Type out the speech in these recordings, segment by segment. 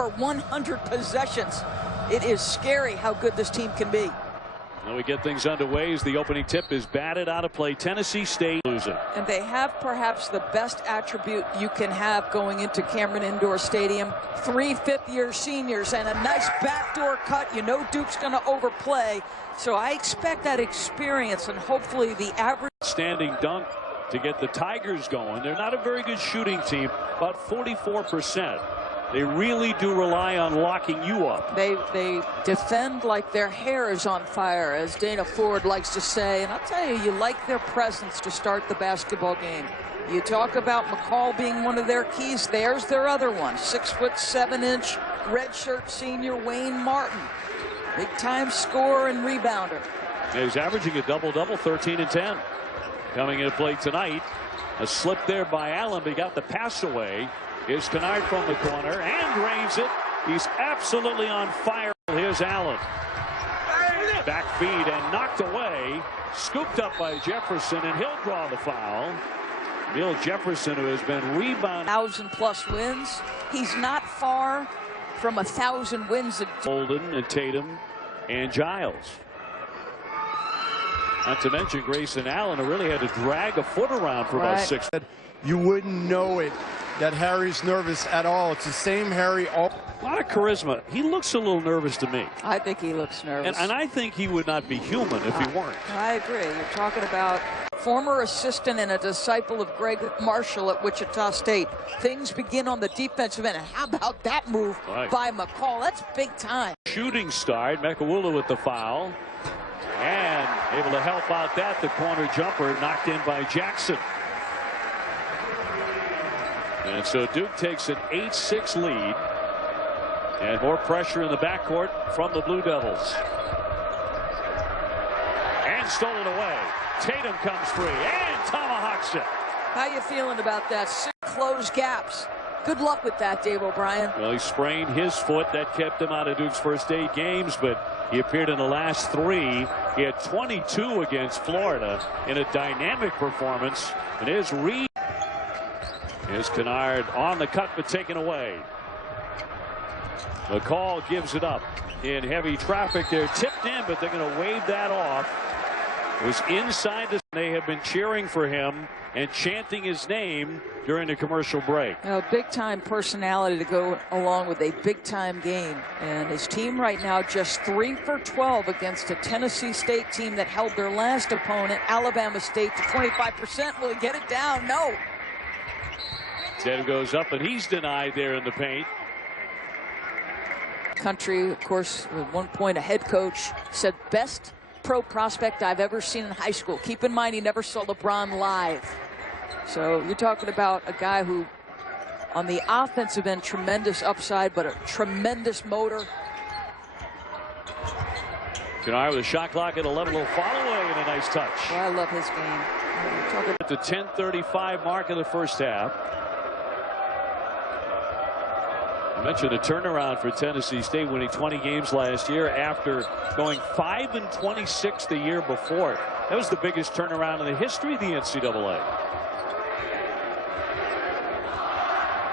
per 100 possessions. It is scary how good this team can be. Now we get things underway as the opening tip is batted out of play. Tennessee State losing. And they have perhaps the best attribute you can have going into Cameron Indoor Stadium. 3 fifth-year seniors and a nice backdoor cut. You know Duke's going to overplay. So I expect that experience and hopefully the average. Standing dunk to get the Tigers going. They're not a very good shooting team, about 44%. They really do rely on locking you up. They defend like their hair is on fire, as Dana Ford likes to say. And I'll tell you, you like their presence to start the basketball game. You talk about McCall being one of their keys. There's their other one. 6'7" redshirt senior Wayne Martin. Big-time scorer and rebounder. He's averaging a double-double, 13 and 10. Coming into play tonight. A slip there by Allen, but he got the pass away. Here's Kennard from the corner and drains it. He's absolutely on fire. Here's Allen. Back feed and knocked away. Scooped up by Jefferson, and he'll draw the foul. Neil Jefferson, who has been rebounded. 1,000+ wins. He's not far from 1,000 wins. Holden and Tatum and Giles. Not to mention Grayson Allen, who really had to drag a foot around for about 6. You wouldn't know it that Harry's nervous at all. It's the same Harry. A lot of charisma. He looks a little nervous to me. I think he looks nervous. And I think he would not be human if he weren't. I agree. You're talking about former assistant and a disciple of Greg Marshall at Wichita State. Things begin on the defensive end. And how about that move by McCall? That's big time. Shooting star, Mekawula with the foul. And able to help out that. The corner jumper knocked in by Jackson. And so Duke takes an 8-6 lead. And more pressure in the backcourt from the Blue Devils. And stolen away. Tatum comes free and tomahawks it. How you feeling about that? 6 closed gaps. Good luck with that, Dave O'Brien. Well, he sprained his foot. That kept him out of Duke's first 8 games, but he appeared in the last 3. He had 22 against Florida in a dynamic performance. And here's Reed. Here's Kennard on the cut, but taken away. McCall gives it up in heavy traffic. They're tipped in, but they're going to wave that off. It was inside the. They have been cheering for him and chanting his name during the commercial break. Big-time personality to go along with a big-time game. And his team right now just 3 for 12 against a Tennessee State team that held their last opponent, Alabama State, to 25%. Will he get it down? No. Tatum goes up, and he's denied there in the paint. Country, of course, at one point a head coach said, best pro prospect I've ever seen in high school. Keep in mind he never saw LeBron live. So you're talking about a guy who on the offensive end, tremendous upside, but a tremendous motor. Kennard with a shot clock at 11, a little follow away and a nice touch. Well, I love his game. At the 10:35 mark of the first half. I mentioned a turnaround for Tennessee State, winning 20 games last year after going 5-26 the year before. That was the biggest turnaround in the history of the NCAA.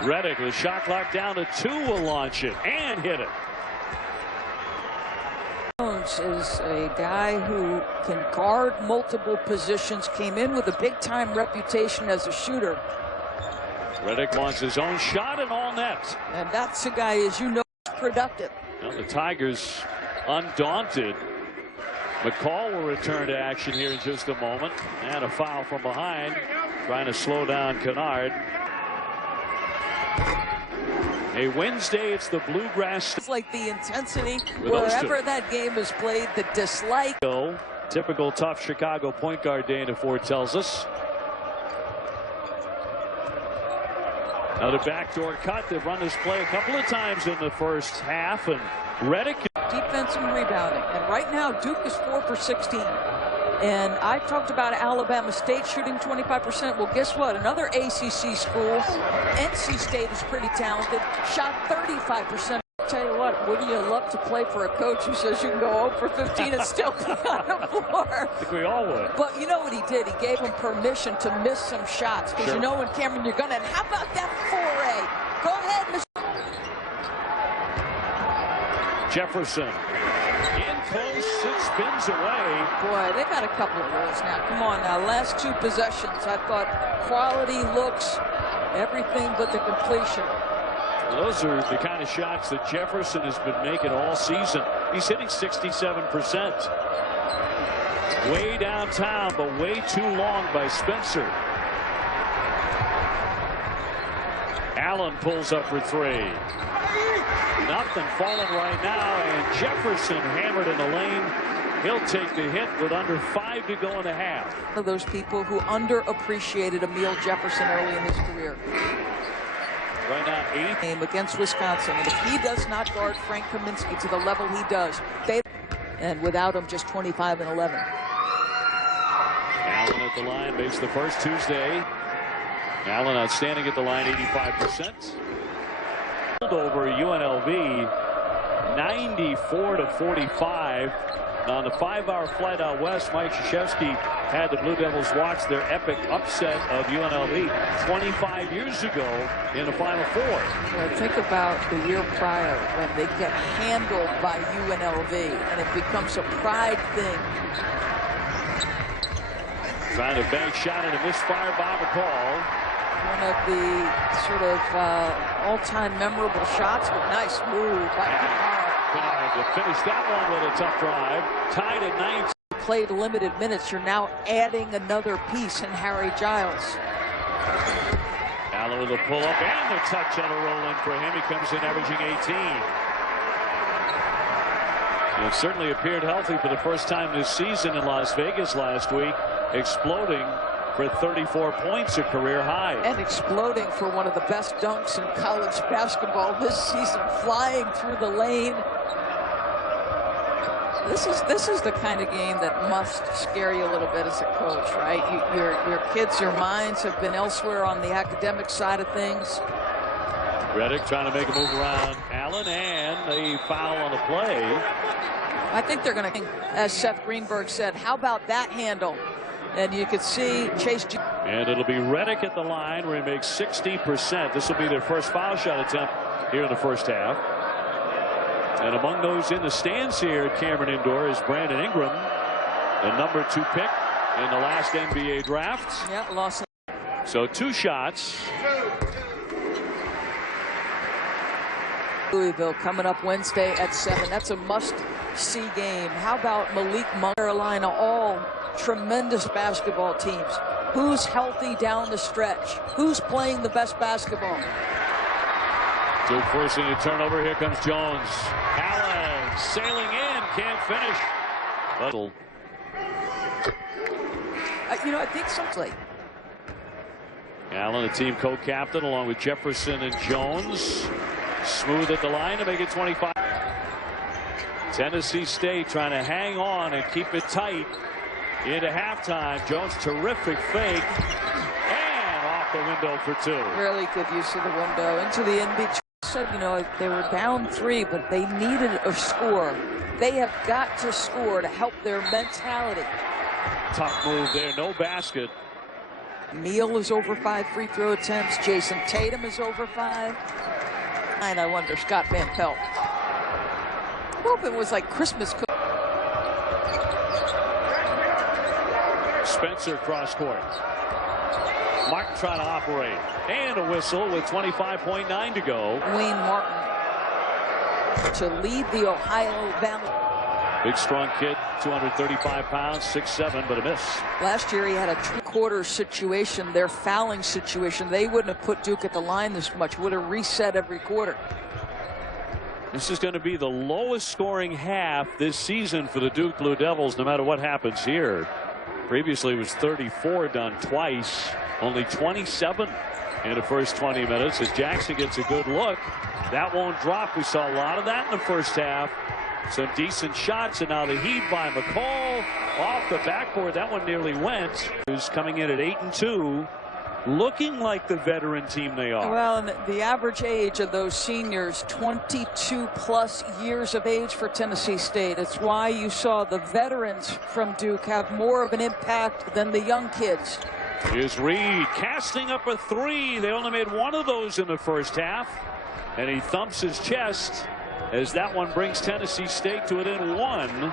Redick with a shot clock down to 2 will launch it and hit it. Jones is a guy who can guard multiple positions, came in with a big-time reputation as a shooter. Redick wants his own shot and all net. And that's a guy, as you know, productive. Well, the Tigers undaunted. McCall will return to action here in just a moment. And a foul from behind, trying to slow down Kennard. A Wednesday, it's the Bluegrass. It's like the intensity, wherever that game is played, the dislike. Typical tough Chicago point guard, Dana Ford tells us. Now the backdoor cut. They've run this play a couple of times in the first half, and Redick. Defense and rebounding. And right now, Duke is 4 for 16. And I talked about Alabama State shooting 25%. Well, guess what? Another ACC school, NC State is pretty talented, shot 35%. I'll tell you what, wouldn't you love to play for a coach who says you can go 0 for 15 and still be on the floor? I think we all would. But you know what he did? He gave him permission to miss some shots. Because you know when Cameron, you're going to. And how about that foray? Go ahead, Mr. Jefferson in close, it spins away. Boy, they got a couple of rules now. Come on now, last two possessions, I thought quality, looks, everything but the completion. Well, those are the kind of shots that Jefferson has been making all season. He's hitting 67%. Way downtown, but way too long by Spencer. Allen pulls up for three. Nothing falling right now, and Jefferson hammered in the lane. He'll take the hit with under 5 to go in the half. One of those people who underappreciated Emil Jefferson early in his career. Right now, 8th game against Wisconsin, and if he does not guard Frank Kaminsky to the level he does, and without him, just 25 and 11. Allen at the line makes the first Tuesday. Allen outstanding at the line, 85%. Over UNLV, 94-45. On the 5-hour flight out west, Mike Krzyzewski had the Blue Devils watch their epic upset of UNLV 25 years ago in the Final Four. Well, think about the year prior when they get handled by UNLV, and it becomes a pride thing. Trying to bank shot and a misfire by McCall. One of the sort of all-time memorable shots, but nice move by McCall. To finish that one with a tough drive. Tied at 9. Played limited minutes. You're now adding another piece in Harry Giles. Allen with a pull-up and a touch and a roll-in for him. He comes in averaging 18. It certainly appeared healthy for the first time this season in Las Vegas last week, exploding for 34 points, a career high. And exploding for one of the best dunks in college basketball this season, flying through the lane. This is the kind of game that must scare you a little bit as a coach, right? Your kids, your minds have been elsewhere on the academic side of things. Redick trying to make a move around Allen, and a foul on the play. I think they're going to, as Seth Greenberg said, how about that handle? And you could see Chase. And it'll be Redick at the line where he makes 60%. This will be their first foul shot attempt here in the first half. And among those in the stands here at Cameron Indoor is Brandon Ingram, the #2 pick in the last NBA draft. Yeah, lost. So 2 shots. Louisville coming up Wednesday at 7. That's a must-see game. How about Malik Monk, Carolina, all tremendous basketball teams. Who's healthy down the stretch? Who's playing the best basketball? Duke forcing a turnover. Here comes Jones. Allen sailing in, can't finish. I think something. Allen, a team co-captain, along with Jefferson and Jones. Smooth at the line to make it 25. Tennessee State trying to hang on and keep it tight into halftime. Jones, terrific fake, and off the window for 2. Really good use of the window into the in-between. Said, they were down 3, but they needed a score. They have got to score to help their mentality. Tough move there, no basket. Neal is over 5 free throw attempts. Jason Tatum is over 5. And I wonder, Scott Van Pelt. I hope it was like Christmas cookies. Spencer cross court. Martin trying to operate. And a whistle with 25.9 to go. Wayne Martin to lead the Ohio Valley. Big strong kid, 235 pounds, 6'7", but a miss. Last year he had a 3-quarter situation, their fouling situation. They wouldn't have put Duke at the line this much, would have reset every quarter. This is going to be the lowest scoring half this season for the Duke Blue Devils, no matter what happens here. Previously it was 34 done twice, only 27 in the first 20 minutes as Jackson gets a good look. That won't drop. We saw a lot of that in the first half. Some decent shots, and now the heat by McCall off the backboard. That one nearly went. Who's coming in at 8-2, looking like the veteran team they are. Well, and the average age of those seniors, 22+ years of age for Tennessee State. It's why you saw the veterans from Duke have more of an impact than the young kids. Here's Reed casting up a 3. They only made 1 of those in the first half, and he thumps his chest as that one brings Tennessee State to within one.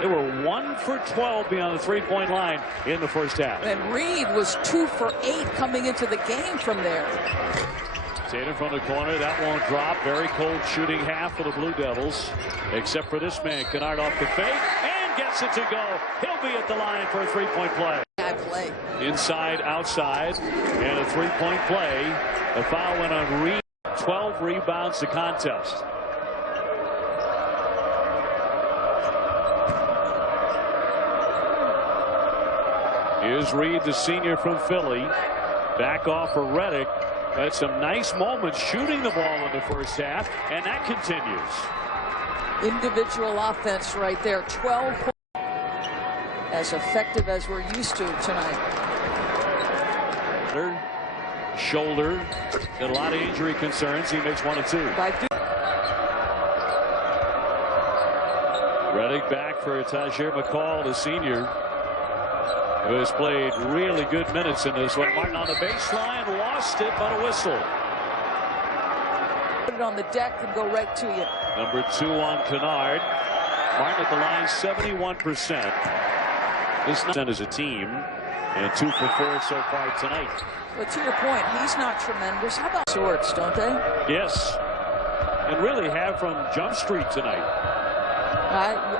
They were 1 for 12 beyond the three-point line in the first half. And Reed was 2 for 8 coming into the game from there. Tatum from the corner. That won't drop. Very cold shooting half for the Blue Devils. Except for this man. Kennard off the fake and gets it to go. He'll be at the line for a three-point play. Play. Inside, outside, and a three-point play. The foul went on Reed. 12 rebounds to contest. Here's Reed, the senior from Philly. Back off for Reddick. Had some nice moments shooting the ball in the first half, and that continues. Individual offense right there. 12 points. As effective as we're used to tonight. Shoulder. Got a lot of injury concerns. He makes 1 and 2. Reddick back for Tajir McCall, the senior, who has played really good minutes in this one. Martin on the baseline, lost it, but a whistle. Put it on the deck and go right to you. Number 2 on Kennard. Martin at the line, 71%. This is a team, and 2 for 4 so far tonight. But to your point, he's not tremendous. How about sorts, don't they? Yes, and really have from Jump Street tonight.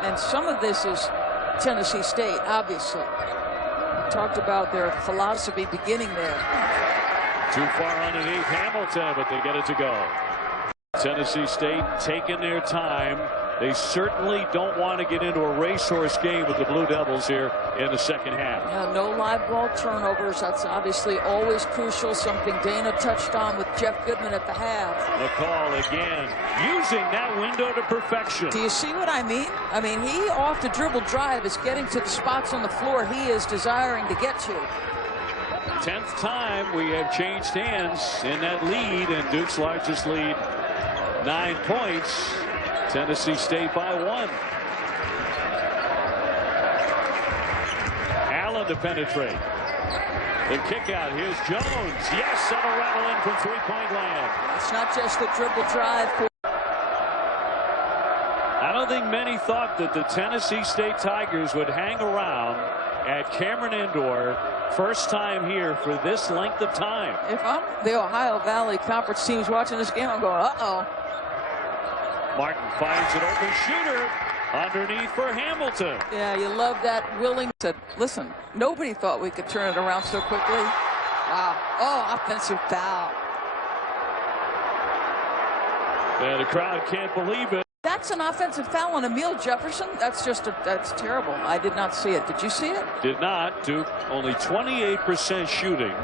And some of this is Tennessee State, obviously. Talked about their philosophy beginning there. Too far underneath Hamilton, but they get it to go. Tennessee State taking their time. They certainly don't want to get into a racehorse game with the Blue Devils here in the second half. Yeah, no live ball turnovers. That's obviously always crucial. Something Dana touched on with Jeff Goodman at the half. McCall again, using that window to perfection. Do you see what I mean? I mean, he off the dribble drive is getting to the spots on the floor he is desiring to get to. 10th time we have changed hands in that lead, and Duke's largest lead, 9 points. Tennessee State by 1. Allen to penetrate. The kick out. Here's Jones. Yes, that'll rattle in from three-point land. It's not just the dribble drive. I don't think many thought that the Tennessee State Tigers would hang around at Cameron Indoor. First time here for this length of time. If I'm the Ohio Valley Conference teams watching this game, I'm going, uh-oh. Martin finds an open shooter underneath for Hamilton. Yeah, you love that willing to listen. Nobody thought we could turn it around so quickly. Wow. Oh, offensive foul. And the crowd can't believe it. That's an offensive foul on Emil Jefferson. That's terrible. I did not see it. Did you see it? Did not. Duke only 28% shooting.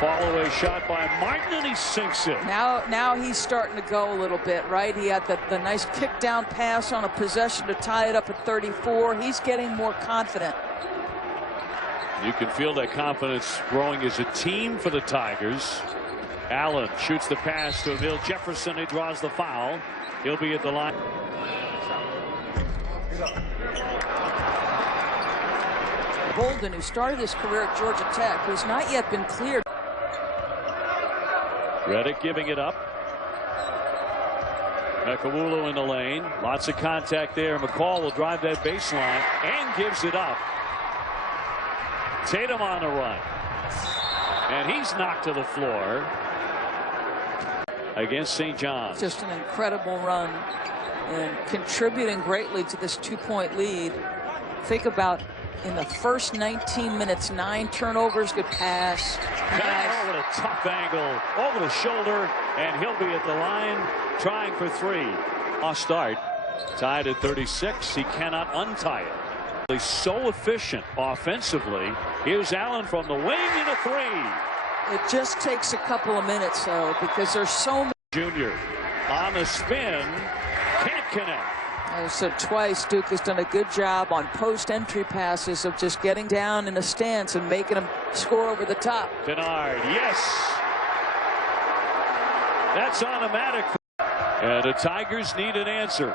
Follow-away shot by Martin, and he sinks it. Now he's starting to go a little bit, right? He had the nice kick down pass on a possession to tie it up at 34. He's getting more confident. You can feel that confidence growing as a team for the Tigers. Allen shoots the pass to Emil Jefferson. He draws the foul. He'll be at the line. Bolden, who started his career at Georgia Tech, who's not yet been cleared. Reddick giving it up. Mekawulu in the lane. Lots of contact there. McCall will drive that baseline and gives it up. Tatum on the run. And he's knocked to the floor against St. John's. Just an incredible run and contributing greatly to this 2-point lead. Think about in the first 19 minutes, 9 turnovers, good pass. Nice. Over a tough angle, over the shoulder, and he'll be at the line trying for 3. Off start, tied at 36. He cannot untie it. He's so efficient offensively. Here's Allen from the wing and a 3. It just takes a couple of minutes, though, because there's so many. Junior on the spin, can't connect. I said twice, Duke has done a good job on post-entry passes of just getting down in a stance and making them score over the top. Kennard, yes. That's automatic. And the Tigers need an answer.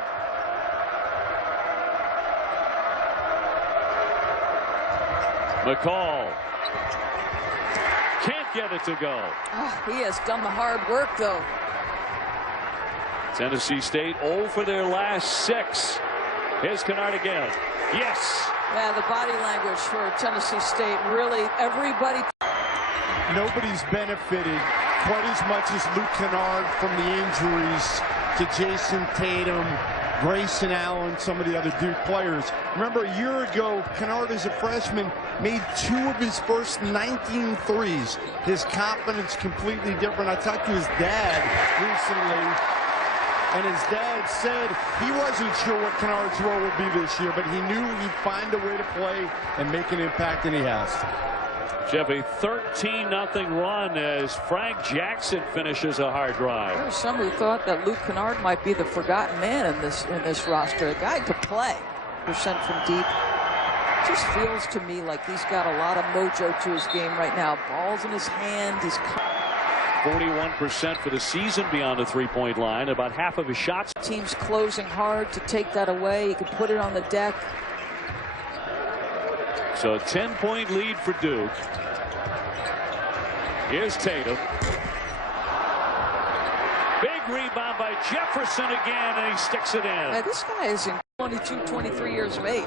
McCall can't get it to go. Oh, he has done the hard work, though. Tennessee State 0 for their last 6. Here's Kennard again. Yes. Yeah, the body language for Tennessee State, really everybody. Nobody's benefited quite as much as Luke Kennard from the injuries to Jason Tatum, Grayson Allen, some of the other Duke players. Remember, a year ago, Kennard as a freshman made 2 of his first 19 threes. His confidence completely different. I talked to his dad recently, and his dad said he wasn't sure what Kennard's role would be this year, but he knew he'd find a way to play and make an impact, and he has. Jeff, a 13-0 run as Frank Jackson finishes a hard drive. There were some who thought that Luke Kennard might be the forgotten man in this roster. A guy could play. Percent from deep. Just feels to me like he's got a lot of mojo to his game right now. Ball's in his hand. He's 41% for the season beyond the three-point line. About half of his shots. Team's closing hard to take that away. He can put it on the deck. So a 10-point lead for Duke. Here's Tatum. Big rebound by Jefferson again, and he sticks it in. Now, this guy is 22, 23 years of age.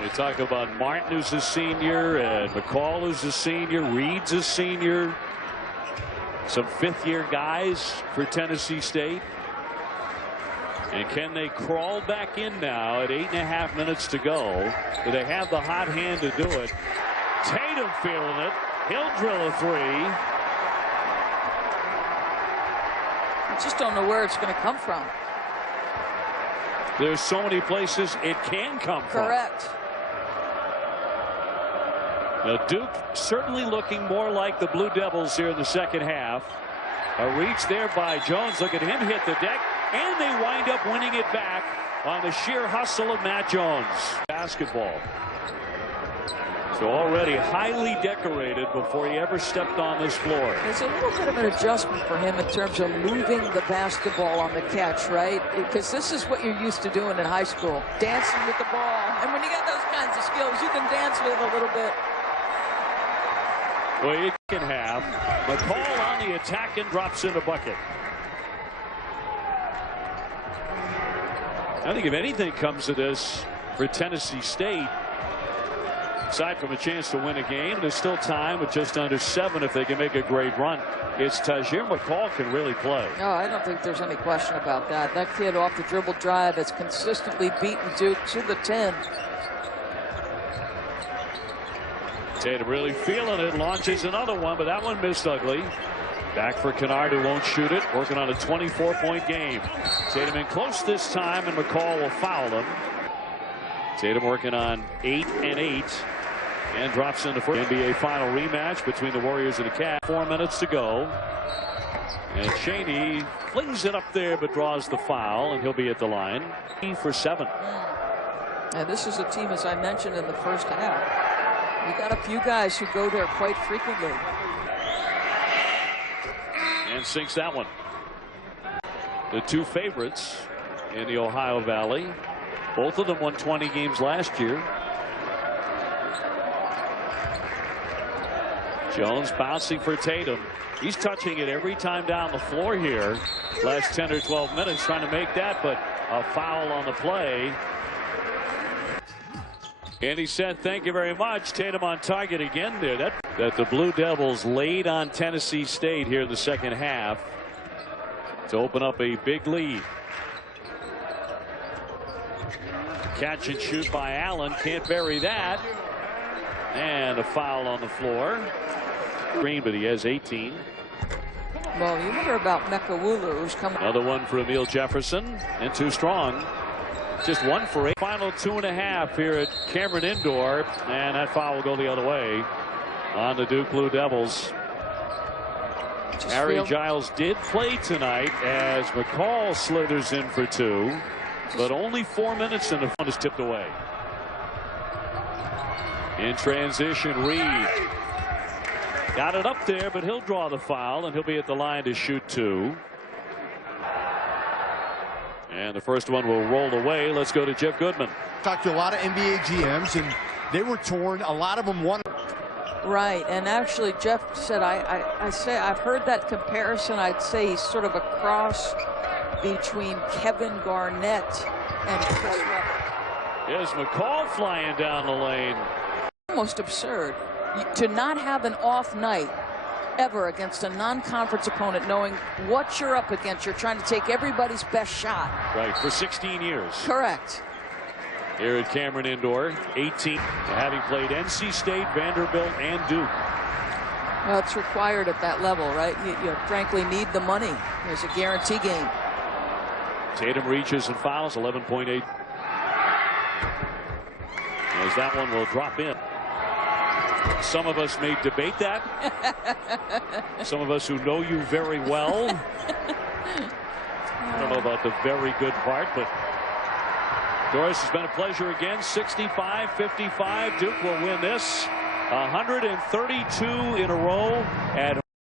You talk about Martin, who's a senior, and McCall, who's a senior, Reed's a senior. Some fifth-year guys for Tennessee State. And can they crawl back in now at 8.5 minutes to go? Do they have the hot hand to do it? Tatum feeling it. He'll drill a 3. I just don't know where it's going to come from. There's so many places it can come from. Correct. Now Duke certainly looking more like the Blue Devils here in the second half. A reach there by Jones. Look at him hit the deck. And they wind up winning it back on the sheer hustle of Matt Jones. Basketball. So already highly decorated before he ever stepped on this floor. It's a little bit of an adjustment for him in terms of moving the basketball on the catch, right? Because this is what you're used to doing in high school. Dancing with the ball. And when you got those kinds of skills, you can dance with it a little bit. Well, you can have McCall on the attack and drops in the bucket. I think if anything comes of this for Tennessee State, aside from a chance to win a game, there's still time with just under 7 if they can make a great run. It's Tajir McCall can really play. No, I don't think there's any question about that. That kid off the dribble drive has consistently beaten Duke to the 10. Tatum really feeling it, launches another one, but that one missed ugly. Back for Kennard, who won't shoot it, working on a 24-point game. Tatum in close this time, and McCall will foul him. Tatum working on 8 and 8, and drops in the first NBA final rematch between the Warriors and the Cavs. 4 minutes to go. And Chaney flings it up there, but draws the foul, and he'll be at the line. For 7. And this is a team, as I mentioned in the first half. You got a few guys who go there quite frequently. And sinks that one. The 2 favorites in the Ohio Valley. Both of them won 20 games last year. Jones bouncing for Tatum. He's touching it every time down the floor here. Last 10 or 12 minutes trying to make that, but a foul on the play. And he said, thank you very much. Tatum on target again there. That the Blue Devils laid on Tennessee State here in the second half to open up a big lead. Catch and shoot by Allen. Can't bury that. And a foul on the floor. Green, but he has 18. Well, you remember about Mekawulu, who's coming. Another one for Emil Jefferson, and too strong. Just 1 for 8. Final 2.5 here at Cameron Indoor, and that foul will go the other way on the Duke Blue Devils. Harry Giles did play tonight as McCall slithers in for 2, but only 4 minutes and the front is tipped away. In transition, Reed got it up there, but he'll draw the foul, and he'll be at the line to shoot 2. And the first one will roll away. Let's go to Jeff Goodman. Talked to a lot of NBA GMs, and they were torn. A lot of them wanted. Right, and actually Jeff said, I say I've heard that comparison. I'd say he's sort of a cross between Kevin Garnett and Chris Webber. Here's McCall flying down the lane. Almost absurd to not have an off night ever against a non-conference opponent, knowing what you're up against. You're trying to take everybody's best shot. Right, for 16 years. Correct. Here at Cameron Indoor, 18, having played NC State, Vanderbilt, and Duke. Well, it's required at that level, right? You frankly need the money. There's a guarantee game. Tatum reaches and fouls, 11.8. As that one will drop in. Some of us may debate that. Some of us who know you very well. I don't know about the very good part, but Doris, has been a pleasure again. 65-55. Duke will win this. 132 in a row at